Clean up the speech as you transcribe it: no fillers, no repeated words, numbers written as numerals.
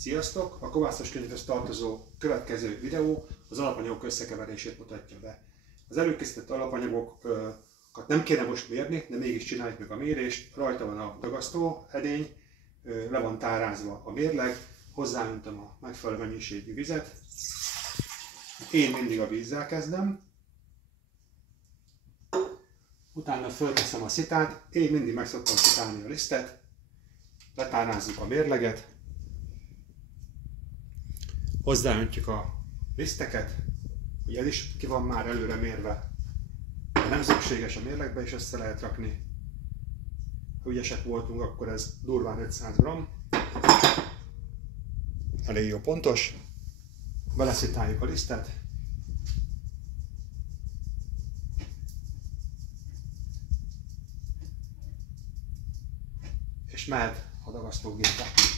Sziasztok! A kovászos könyvhöz tartozó következő videó az alapanyagok összekeverését mutatja be. Az előkészített alapanyagokat nem kéne most mérni, de mégis csináljuk meg a mérést. Rajta van a dagasztó edény, le van tárázva a mérleg, hozzáöntöm a megfelelő mennyiségű vizet. Én mindig a vízzel kezdem. Utána fölteszem a szitát, én mindig meg szoktam szitálni a lisztet. Letárázzuk a mérleget. Hozzáöntjük a liszteket, ugye ez is ki van már előre mérve. De nem szükséges, a mérlegbe is össze lehet rakni. Ha ügyesek voltunk, akkor ez durván 500 g. Elég jó pontos. Beleszitáljuk a lisztet. És mehet a dagasztógépbe.